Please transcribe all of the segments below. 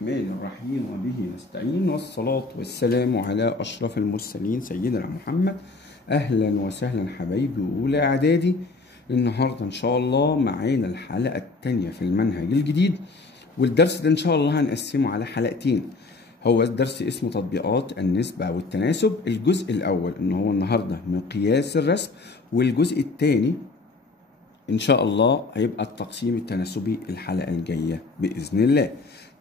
الرحمن الرحيم وبه نستعين والصلاة والسلام على أشرف المرسلين سيدنا محمد. أهلا وسهلا حبايبي وأولى إعدادي. النهاردة إن شاء الله معانا الحلقة التانية في المنهج الجديد، والدرس ده إن شاء الله هنقسمه على حلقتين. هو الدرس اسمه تطبيقات النسبة والتناسب. الجزء الأول إن هو النهاردة مقياس الرسم، والجزء الثاني إن شاء الله هيبقى التقسيم التناسبي الحلقة الجاية بإذن الله.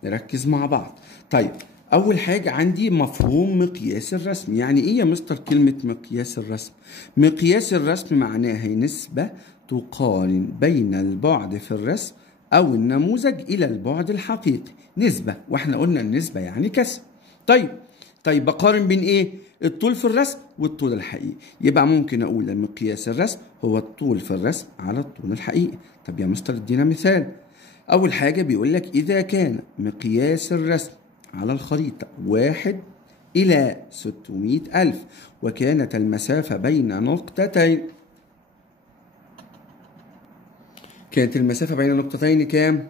نركز مع بعض. طيب، أول حاجة عندي مفهوم مقياس الرسم. يعني إيه يا مستر كلمة مقياس الرسم؟ مقياس الرسم معناها نسبة تقارن بين البعد في الرسم أو النموذج إلى البعد الحقيقي. نسبة، وإحنا قلنا النسبة يعني كسر. طيب بقارن بين إيه؟ الطول في الرسم والطول الحقيقي. يبقى ممكن أقول ان مقياس الرسم هو الطول في الرسم على الطول الحقيقي. طب يا مستر ادينا مثال. أول حاجة بيقول لك إذا كان مقياس الرسم على الخريطة 1:600,000 وكانت المسافة بين نقطتين. كانت المسافة بين نقطتين كام؟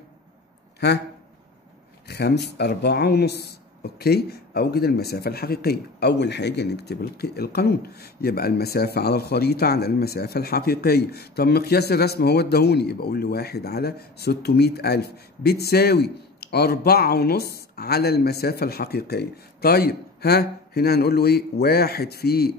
4.5. اوكي، اوجد المسافة الحقيقية. أول حاجة نكتب القانون. يبقى المسافة على الخريطة على المسافة الحقيقية. طب مقياس الرسم هو اداهوني، يبقى أقول له 1/600,000 بتساوي 4.5 على المسافة الحقيقية. طيب هنا هنقول له إيه؟ 1 في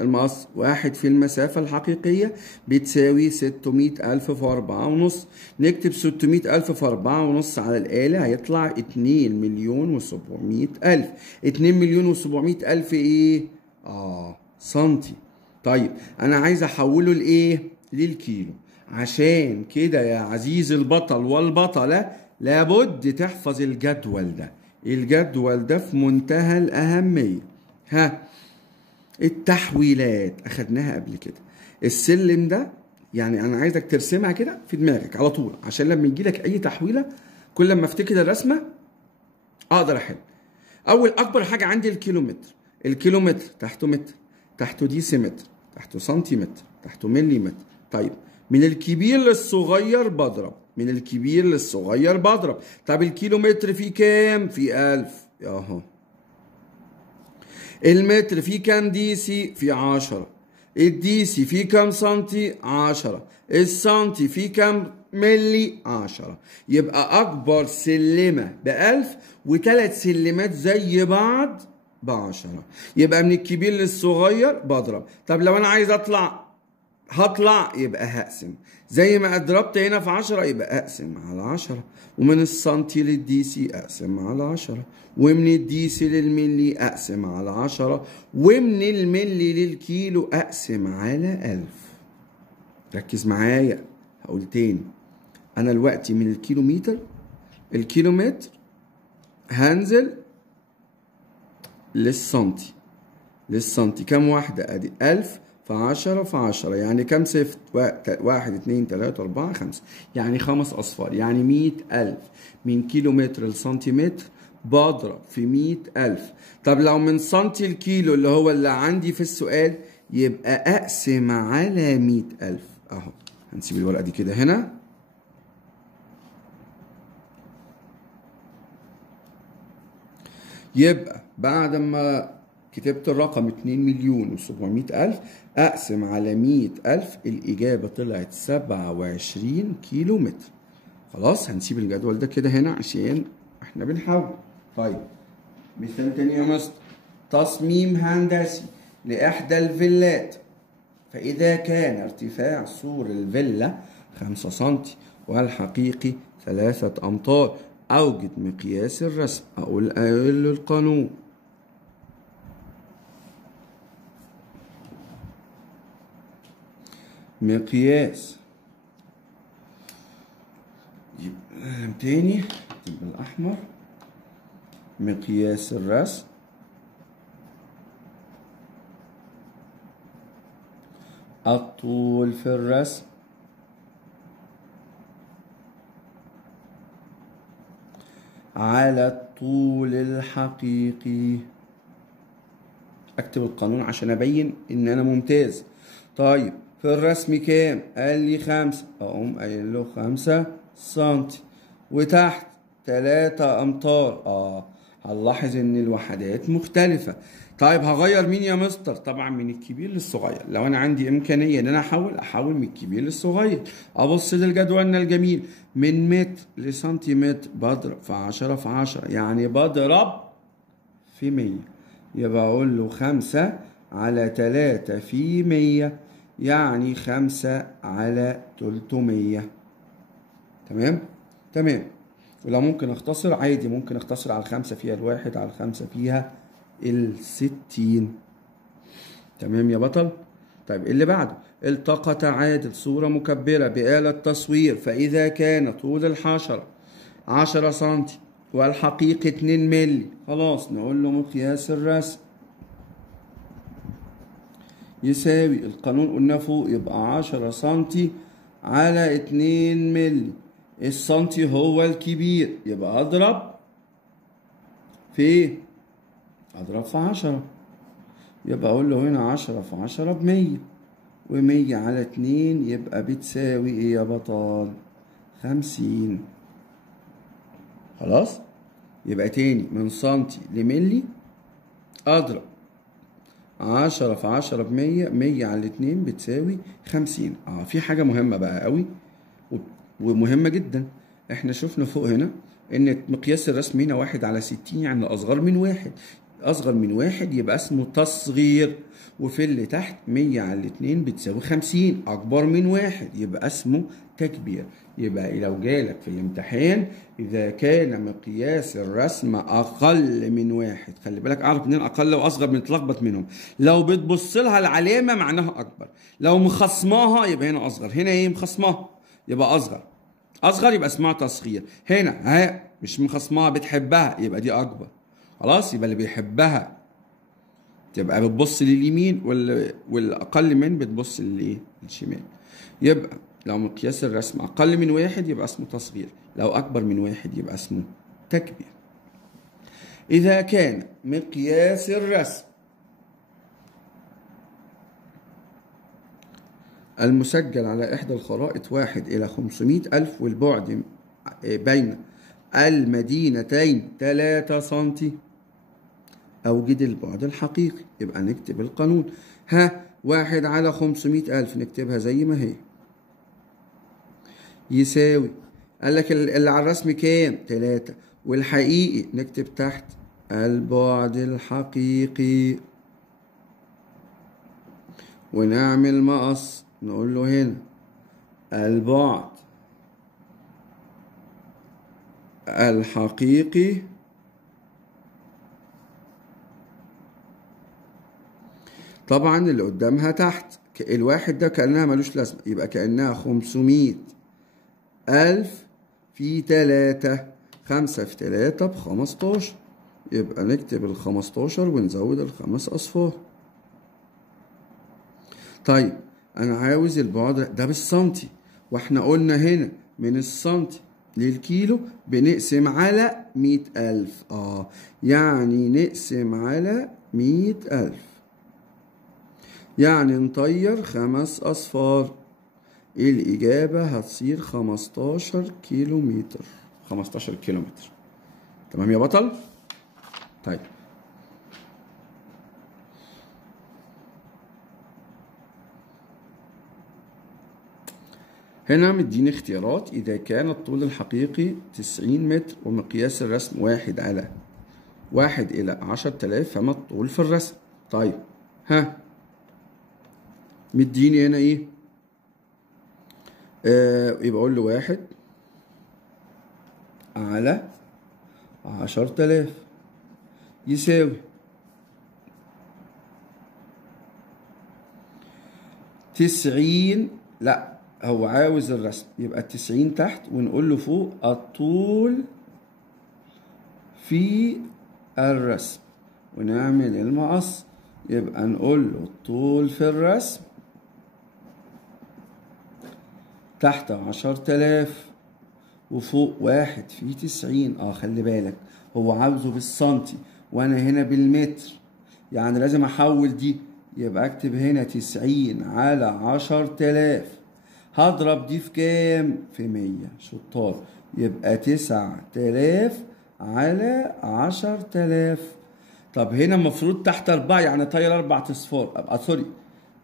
المقص 1 في المسافة الحقيقية بتساوي 600,000 في 4.5. نكتب 600,000 في 4.5 على الآلة هيطلع 2,700,000. 2,700,000 إيه؟ سنتي. طيب أنا عايز أحوله لإيه؟ للكيلو. عشان كده يا عزيزي البطل والبطلة لابد تحفظ الجدول ده. الجدول ده في منتهى الأهمية. التحويلات أخدناها قبل كده. السلم ده يعني أنا عايزك ترسمها كده في دماغك على طول، عشان لما يجيلك أي تحويلة كل لما أفتكر الرسمة أقدر أحل. أكبر حاجة عندي الكيلومتر. الكيلومتر تحته متر، تحته ديسيمتر، تحته سنتيمتر، تحته مليمتر. طيب من الكبير للصغير بضرب، من الكبير للصغير بضرب. طب الكيلومتر فيه كام؟ فيه 1000 أهو. المتر فيه كام ديسي؟ فيه 10. الديسي فيه كام سنتي؟ 10. السنتي فيه كام ملي؟ 10. يبقى أكبر سلمة ب1000 وثلاث سلمات زي بعض ب10. يبقى من الكبير للصغير بضرب. طب لو أنا عايز هطلع يبقى هقسم. زي ما ضربت هنا في 10 يبقى أقسم على 10. ومن السنتي للديسي أقسم على 10. ومن الديسي للملي أقسم على 10. ومن الملي للكيلو أقسم على 1000. ركز معايا، هقول تاني. أنا دلوقتي من الكيلومتر هنزل للسنتي. كام واحدة؟ أدي 1000 في 10 في 10، يعني كام صفر؟ 1 2 3 4 5، يعني 5 أصفار، يعني 100,000. من كيلومتر لسنتيمتر بضرب في 100,000. طب لو من سنتي الكيلو اللي هو اللي عندي في السؤال يبقى أقسم على 100,000 أهو. هنسيب الورقة دي كده هنا. يبقى بعد ما كتبت الرقم 2,700,000 أقسم على 100,000، الإجابة طلعت 27 كيلو متر. خلاص هنسيب الجدول ده كده هنا عشان احنا بنحول. طيب مثال تاني يا مستر. تصميم هندسي لإحدى الفيلات. فإذا كان ارتفاع سور الفيلا 5 سنتي والحقيقي 3 أمتار أوجد مقياس الرسم. أقول له القانون. مقياس، يبقى تاني بالأحمر. مقياس الرسم الطول في الرسم على الطول الحقيقي. اكتب القانون عشان ابين ان انا ممتاز. طيب في الرسم كام؟ قال لي 5، اقوم قايل له 5 سنتي. وتحت 3 أمتار. هنلاحظ إن الوحدات مختلفة. طيب هغير مين يا مستر؟ طبعا من الكبير للصغير. لو أنا عندي إمكانية إن أنا أحول من الكبير للصغير. أبص لجدولنا الجميل، من متر لسنتيمتر بضرب في 10 في 10، يعني بضرب في 100. يبقى أقول له 5 على 3 في 100، يعني 5 على 300. تمام؟ تمام. ولو ممكن اختصر عادي، ممكن اختصر على 5 فيها الواحد، على 5 فيها 60. تمام يا بطل؟ طيب اللي بعده، التقط عادل صورة مكبرة بآلة تصوير، فإذا كان طول الحشرة 10 سنتي والحقيقة 2 ملي، خلاص نقول له مقياس الرسم يساوي، القانون قلنا فوق، يبقى 10 سنتي على 2 ملي. السنتي هو الكبير، يبقى أضرب في إيه؟ أضرب في 10. يبقى أقول له هنا 10 في 10 ب100، و100 على 2 يبقى بتساوي إيه يا بطل؟ 50. خلاص؟ يبقى تاني، من سنتي لملي أضرب 10 في 10 ب100، 100 على 2 بتساوي 50. في حاجة مهمة بقى قوي ومهمة جدا. احنا شفنا فوق هنا ان مقياس الرسم هنا 1 على 60، يعني اصغر من 1. اصغر من 1 يبقى اسمه تصغير. وفي اللي تحت 100 على 2 بتساوي 50، اكبر من 1 يبقى اسمه تكبير. يبقى لو جالك في الامتحان اذا كان مقياس الرسم اقل من 1، خلي بالك اعرف اتنين اقل واصغر بنتلخبط منهم. لو بتبص لها العلامة معناها اكبر، لو مخصماها يبقى هنا اصغر. هنا ايه؟ مخصماها يبقى اصغر. اصغر يبقى اسمها تصغير. هنا مش مخصماها بتحبها يبقى دي اكبر. خلاص؟ يبقى اللي بيحبها تبقى بتبص لليمين، والاقل من بتبص للشمال. يبقى لو مقياس الرسم اقل من 1 يبقى اسمه تصغير، لو اكبر من 1 يبقى اسمه تكبير. اذا كان مقياس الرسم المسجل على إحدى الخرائط 1 إلى 500,000، والبعد بين المدينتين 3 سنتي، أوجد البعد الحقيقي. يبقى نكتب القانون. 1 على 500,000 نكتبها زي ما هي، يساوي، قال لك اللي على الرسم كام؟ 3، والحقيقي نكتب تحت البعد الحقيقي، ونعمل مقص نقول له هنا البعد الحقيقي طبعا اللي قدامها تحت الواحد ده كأنها ملوش لازمة، يبقى كأنها 500,000 في 3. 5 في 3 ب15، يبقى نكتب ال15 ونزود ال5 أصفار. طيب أنا عاوز البعد ده بالسنتي، واحنا قلنا هنا من السنتي للكيلو بنقسم على 100,000. يعني نقسم على 100,000، يعني نطير 5 أصفار. الإجابة هتصير 15 كيلومتر. 15 كيلومتر. تمام يا بطل؟ طيب هنا مديني اختيارات. إذا كان الطول الحقيقي 90 متر ومقياس الرسم 1 إلى 10,000، فما الطول في الرسم؟ طيب مديني هنا إيه؟ يبقى أقول له 1 على 10,000 يساوي 90. لا، هو عاوز الرسم، يبقى 90 تحت ونقول له فوق الطول في الرسم، ونعمل المقص. يبقى نقول له الطول في الرسم تحت 10,000 وفوق 1 في 90. خلي بالك هو عاوزه بالسنتي وانا هنا بالمتر، يعني لازم احول دي. يبقى اكتب هنا 90 على 10,000، هضرب دي في كام؟ في 100. شطار. يبقى 9000 على 10000. طب هنا المفروض تحت 4 يعني طاير 4 اصفار، ابقى سوري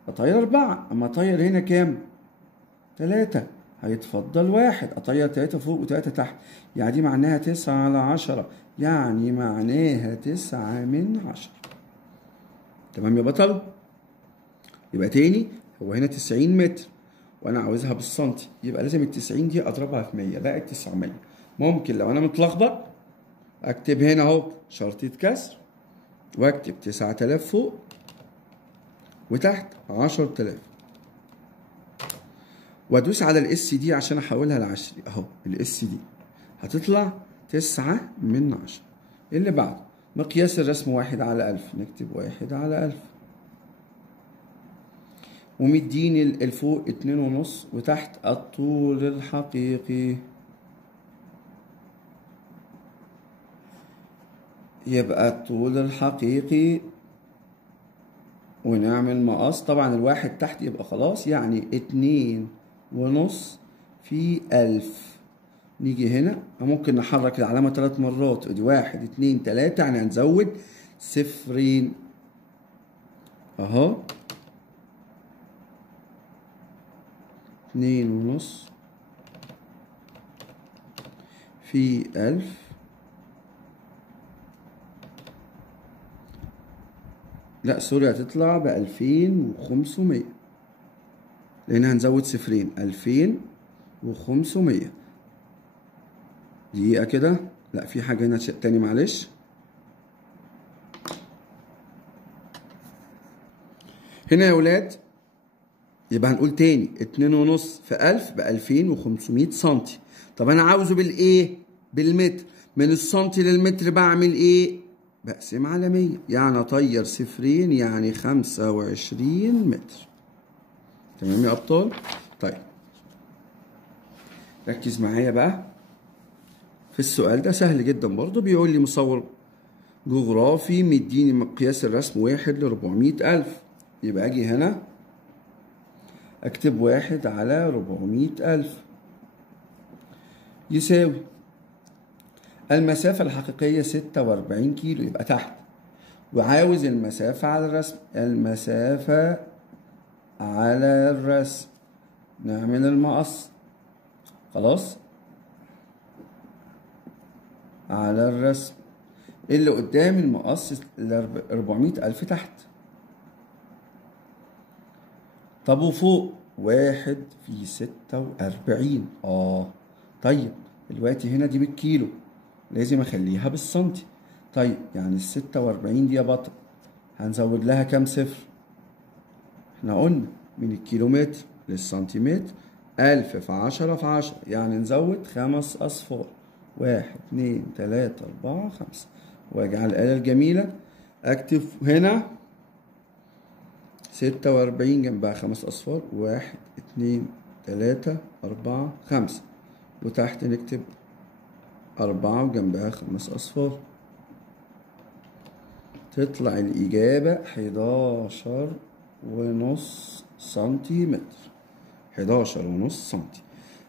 اطير 4، اما اطير هنا كام؟ 3، هيتفضل 1، اطير 3 فوق و3 تحت، يعني دي معناها 9 على 10، يعني معناها 9/10. تمام يا بطل؟ يبقى تاني، هو هنا 90 متر وانا عاوزها بالسنتي، يبقى لازم ال 90 دي اضربها في 100 بقت 900. ممكن لو انا متلخبط اكتب هنا اهو شرطة كسر واكتب 9000 فوق وتحت 10000، وادوس على الاس دي عشان احولها لعشري اهو. الاس دي هتطلع 9/10. اللي بعده مقياس الرسم 1/1000، نكتب 1/1000. ومديني الفوق 2.5 وتحت الطول الحقيقي، يبقى الطول الحقيقي ونعمل مقص. طبعا الواحد تحت يبقى خلاص، يعني 2.5 في 1000. نيجي هنا ممكن نحرك العلامة 3 مرات، ادي 1 2 3، يعني هنزود صفرين اهو. 2.5 في 1000، لا سوري هتطلع ب2500 لان هنزود صفرين. 2500 دقيقة كده، لا في حاجة هنا تاني معلش. هنا يا ولاد يبقى هنقول تاني 2.5 في 1000 ب2500 سنتي. طب أنا عاوزه بالإيه؟ بالمتر. من السنتي للمتر بعمل إيه؟ بقسم على 100، يعني أطير صفرين يعني 25 متر. تمام يا أبطال؟ طيب ركز معايا بقى في السؤال ده، سهل جدا برضه. بيقول لي مصور جغرافي مديني مقياس الرسم 1/400000. يبقى أجي هنا اكتب 1/400000 يساوي المسافة الحقيقية 46 كيلو، يبقى تحت. وعاوز المسافة على الرسم، المسافة على الرسم، نعمل المقص خلاص على الرسم اللي قدام المقص 400000 تحت. طب وفوق 1/46. طيب دلوقتي هنا دي بالكيلو، لازم اخليها بالسنتي. طيب يعني ال46 دي يا بطل هنزود لها كام صفر؟ احنا قلنا من الكيلومتر للسنتيمتر 1000 في 10 في 10، يعني نزود 5 أصفار، 1 2 3 4 5. واجي على الآلة الجميلة اكتب هنا 46 جنبها 5 أصفار، 1 2 3 4 5، وتحت نكتب 4 وجنبها 5 أصفار. تطلع الإجابة 11.5 سنتيمتر. 11.5 سنتي.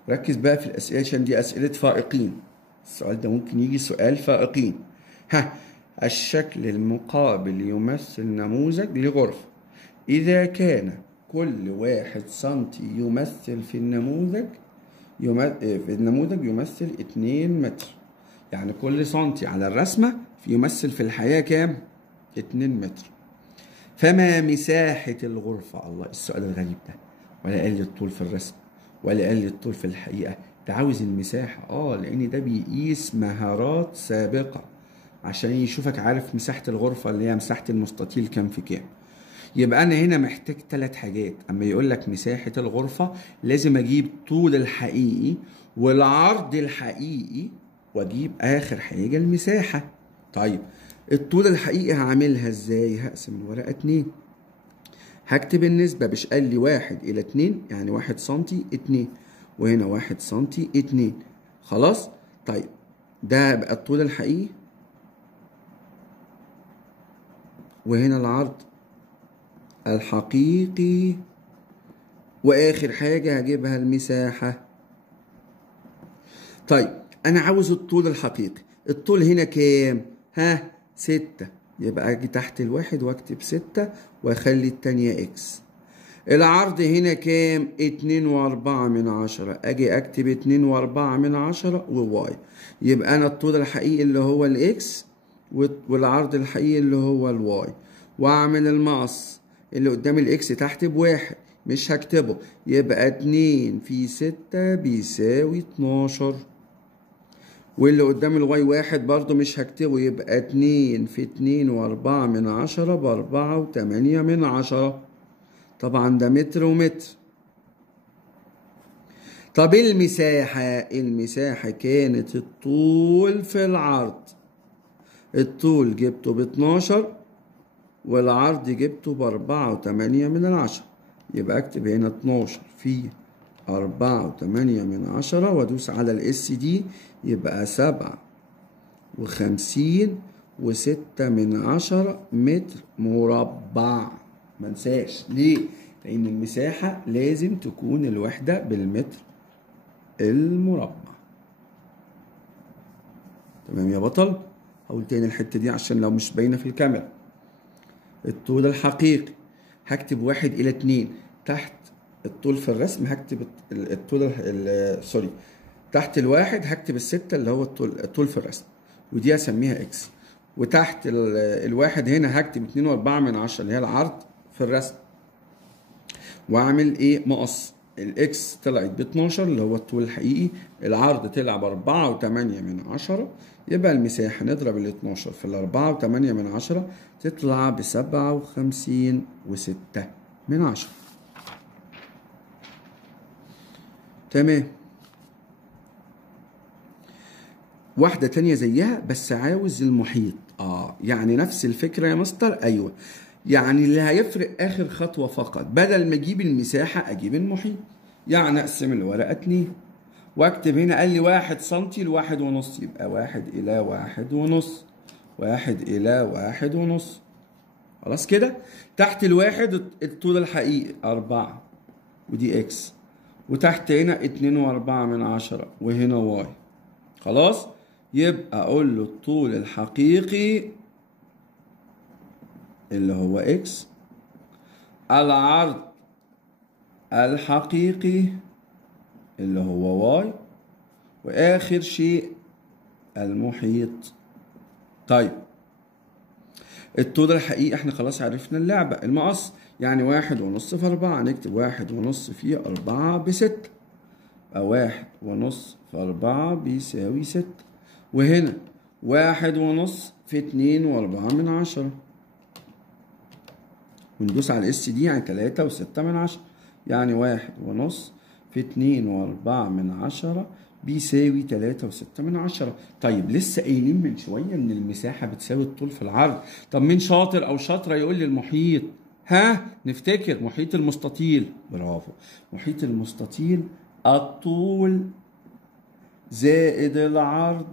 ركز بقى في الأسئلة عشان دي أسئلة فائقين. السؤال ده ممكن يجي سؤال فائقين. الشكل المقابل يمثل نموذج لغرفة. إذا كان كل 1 سنتي يمثل في النموذج يمثل 2 متر. يعني كل سنتي على الرسمة يمثل في الحياة كام؟ 2 متر. فما مساحة الغرفة؟ الله، السؤال الغريب ده، ولا قال لي الطول في الرسم ولا قال لي الطول في الحقيقة، ده عاوز المساحة. لأن ده بيقيس مهارات سابقة عشان يشوفك عارف مساحة الغرفة اللي هي مساحة المستطيل كام في كام. يبقى أنا هنا محتاج 3 حاجات. أما يقول لك مساحة الغرفة لازم أجيب طول الحقيقي والعرض الحقيقي، وأجيب آخر حاجة المساحة. طيب الطول الحقيقي هعملها ازاي؟ هقسم الورقة 2، هكتب النسبة. مش قال لي 1/2، يعني 1 سنتي 2، وهنا 1 سنتي 2. خلاص. طيب ده بقى الطول الحقيقي، وهنا العرض الحقيقي، وآخر حاجة هجيبها المساحة. طيب انا عاوز الطول الحقيقي. الطول هنا كام؟ ها 6، يبقى اجي تحت الواحد واكتب 6 واخلي التانية اكس. العرض هنا كام؟ 2.4، اجي اكتب 2.4 وواي. يبقى انا الطول الحقيقي اللي هو الاكس والعرض الحقيقي اللي هو الواي، واعمل المقص اللي قدام الاكس تحت بواحد، مش هكتبه، يبقى 2 في 6 بيساوي 12. واللي قدام الواي واحد برضو مش هكتبه، يبقى 2 في 2.4 ب4.8. طبعا ده متر ومتر. طب المساحة كانت الطول في العرض. الطول جبته ب12 والعرض جبته ب4.8، يبقى اكتب هنا 12 في 4.8 وادوس على الاس دي، يبقى 57.6 متر مربع. منساش ليه؟ لأن المساحة لازم تكون الوحدة بالمتر المربع. تمام يا بطل؟ هقول تاني الحتة دي عشان لو مش باينة في الكاميرا. الطول الحقيقي هكتب 1/2 تحت الطول في الرسم، هكتب الطول سوري، تحت الواحد هكتب 6 اللي هو الطول في الرسم، ودي هسميها اكس. وتحت الواحد هنا هكتب 2.4 اللي هي العرض في الرسم، واعمل ايه؟ مقص. الاكس طلعت ب12 اللي هو الطول الحقيقي، العرض طلع ب4.8، يبقى المساحة نضرب ال12 في ال4.8 تطلع ب57.6. تمام. واحدة تانية زيها بس عاوز المحيط. يعني نفس الفكرة يا مستر. ايوه، يعني اللي هيفرق اخر خطوة فقط، بدل ما اجيب المساحة اجيب المحيط. يعني اقسم الورقة 2 واكتب هنا قال لي 1 سنتي ل1.5، يبقى 1 إلى 1.5، 1 إلى 1.5. خلاص كده. تحت الواحد الطول الحقيقي 4 ودي اكس، وتحت هنا 2.4 وهنا واي. خلاص، يبقى اقول له الطول الحقيقي اللي هو اكس، العرض الحقيقي اللي هو واي، واخر شيء المحيط. طيب الطول الحقيقي احنا خلاص عرفنا اللعبة. المقص يعني 1.5 في 4، هنكتب 1.5 في 4 ب6، يبقى 1.5 في 4 بيساوي 6. وهنا 1.5 في 2.4، وندوس على الاس دي يعني 3.6، يعني 1.5 في 2.4 بيساوي 3.6. طيب لسه قايلين من شويه ان المساحه بتساوي الطول في العرض. طب مين شاطر او شاطره يقول لي المحيط؟ ها نفتكر محيط المستطيل. برافو، محيط المستطيل الطول زائد العرض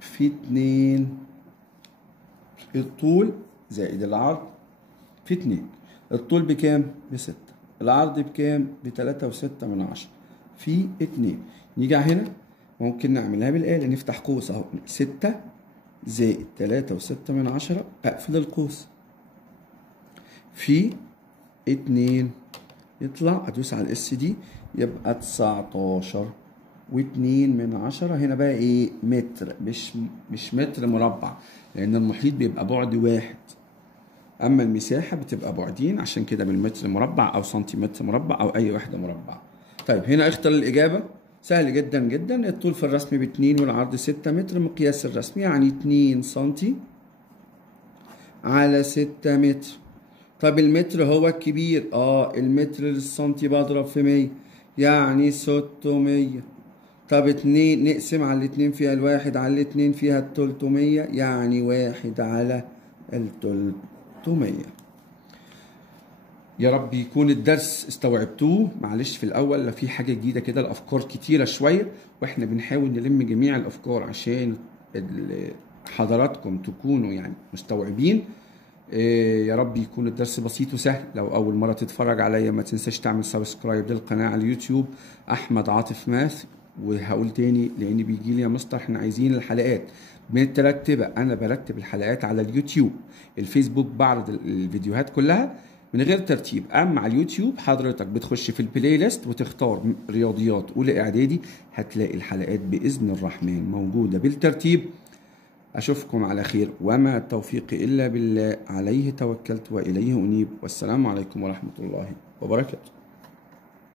في 2، الطول زائد العرض في 2. الطول بكام؟ ب6، العرض بكام؟ ب3.6 في 2. نيجي هنا ممكن نعملها بالآلة، نفتح قوس اهو، 6 زائد 3.6، اقفل القوس في 2، يطلع ادوس على الاس دي يبقى 19.2. هنا بقى ايه؟ متر، مش متر مربع، لان المحيط بيبقى بعد واحد، اما المساحه بتبقى بعدين، عشان كده بالمتر مربع او سنتيمتر مربع او اي وحده مربع. طيب هنا اختار الاجابه، سهل جدا جدا. الطول في الرسم ب2 والعرض 6 متر، مقياس الرسم يعني 2 سنتي على 6 متر. طب المتر هو الكبير، المتر للسنتي بضرب في 100، يعني 600. طب 2 نقسم على 2 فيها الواحد على 2 فيها 300، يعني 1 على 300. يا رب يكون الدرس استوعبتوه. معلش في الاول لا في حاجه جديده كده، الافكار كتيره شويه، واحنا بنحاول نلم جميع الافكار عشان حضراتكم تكونوا يعني مستوعبين. يا رب يكون الدرس بسيط وسهل. لو اول مره تتفرج عليا ما تنساش تعمل سبسكرايب للقناه على اليوتيوب احمد عاطف ماث، وهقول تاني لان بيجي لي يا مستر احنا عايزين الحلقات مترتبه. انا برتب الحلقات على اليوتيوب، الفيسبوك بعرض الفيديوهات كلها من غير ترتيب. اما على اليوتيوب حضرتك بتخش في البلاي ليست وتختار رياضيات اولى اعدادي، هتلاقي الحلقات باذن الرحمن موجوده بالترتيب. اشوفكم على خير، وما التوفيق الا بالله، عليه توكلت واليه انيب، والسلام عليكم ورحمه الله وبركاته.